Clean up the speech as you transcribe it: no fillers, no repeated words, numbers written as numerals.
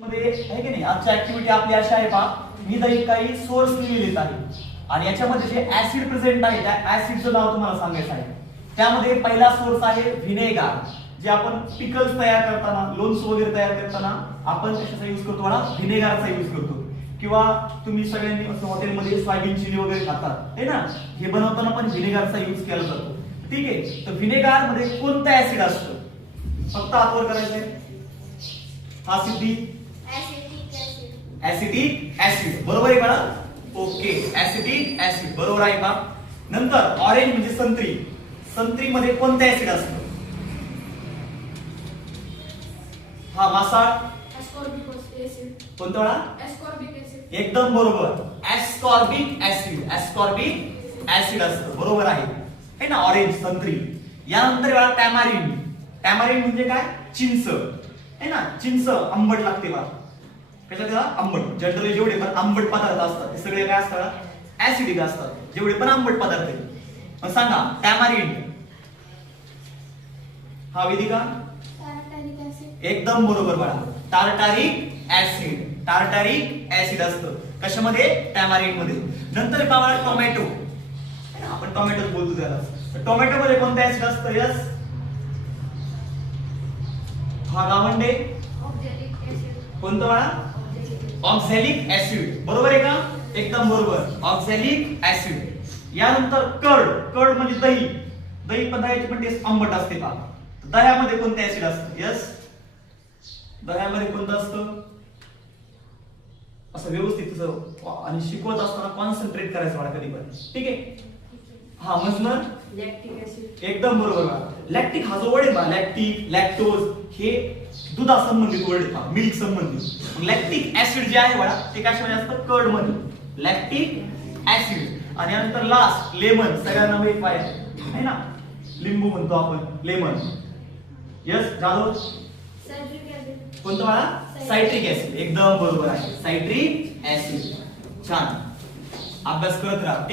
मध्ये आहे की नाही आजची ऍक्टिव्हिटी आपली अशी आहे पहा मी दही काही सोर्स लिहिलेत आहे आणि याच्यामध्ये जे ऍसिड प्रेझेंट आहे त्या ऍसिडचं नाव तुम्हाला सांगायचं आहे. त्यामध्ये पहिला सोर्स आहे व्हिनेगार जे आपण पिकल्स तयार करताना लोणचं वगैरे तयार करताना आपण कशाचा यूज करतो बघा व्हिनेगारचा यूज करतो किंवा तुम्ही सगळ्यांनी हॉटेलमध्ये सोयाबीन चिली वगैरे खातात है ना हे बनवताना पण व्हिनेगारचा यूज केला जातो. ठीक आहे तर व्हिनेगार मध्ये कोणतं ऍसिड असतं फक्त आठवण करायचंय हा सिद्धी ऍसिटिक ऍसिड बरोबर आहे का ओके ऍसिटिक ऍसिड बरोबर आहे का. नंतर ऑरेंज म्हणजे संत्री संत्री मध्ये कोणतं ऍसिड असतं हा मासाळ कोणतं वाला एकदम बरोबर ऍस्कॉर्बिक ऍसिड ऍस्कॉर्बिक ऍसिड असतं बरोबर आहे ना ऑरेंज संत्री. यानंतर बघा टॅमारिन टॅमारिन म्हणजे काय चिंच है ना चिंच आंबट लागते बघा कशाला आंबट जनरली जेवढे पण आंबट पदार्थ असतात ते सगळे काय असतात ऍसिडिक असतात जेवढे पण आंबट पदार्थ आहेत. मग सांगा टॅमारिन हा वेदिका एकदम बरोबर बघा टार्टारिक ऍसिड असतं कशामध्ये टॅमारिन मध्ये. नंतर बघा टोमॅटो आपण टोमॅटो बोलतो त्याला टोमॅटो मध्ये कोणतं ऍसिड असतं यस हा गावंडे कोणतं बघा ऑक्झॅलिक ऍसिड बरोबर आहे का एकदम बरोबर ऑक्झॅलिक ऍसिड. यानंतर कर्ड म्हणजे दही दही पदार्थाची पण टेस्ट आंबट असते का दह्यामध्ये कोणतं ऍसिड असतं यस दह्यामध्ये कोणतं असतं असं व्यवस्थित आणि शिकवत असताना कॉन्सन्ट्रेट करायचं मला कधी पण ठीक आहे. हा मजनर लॅक्टिक ऍसिड एकदम बरोबर लॅक्टिक हा जो वर्ड आहे ना लॅक्टिक लॅक्टोज हे दुधा संबंधित वर्ड आहे मिल्क संबंधित. लॅक्टिक ऍसिड जे आहे बघा ते कशामध्ये असतं कर्ड मध्ये लॅक्टिक ऍसिड. आणि नंतर लास्ट लेमन सगळ्यांना माहित आहे ना लिंबू म्हणतो आपण लेमन यस जाधव कोणतं बघा सायट्रिक ऍसिड एकदम बरोबर आहे सायट्रिक ऍसिड. छान अभ्यास करत राहा ठीक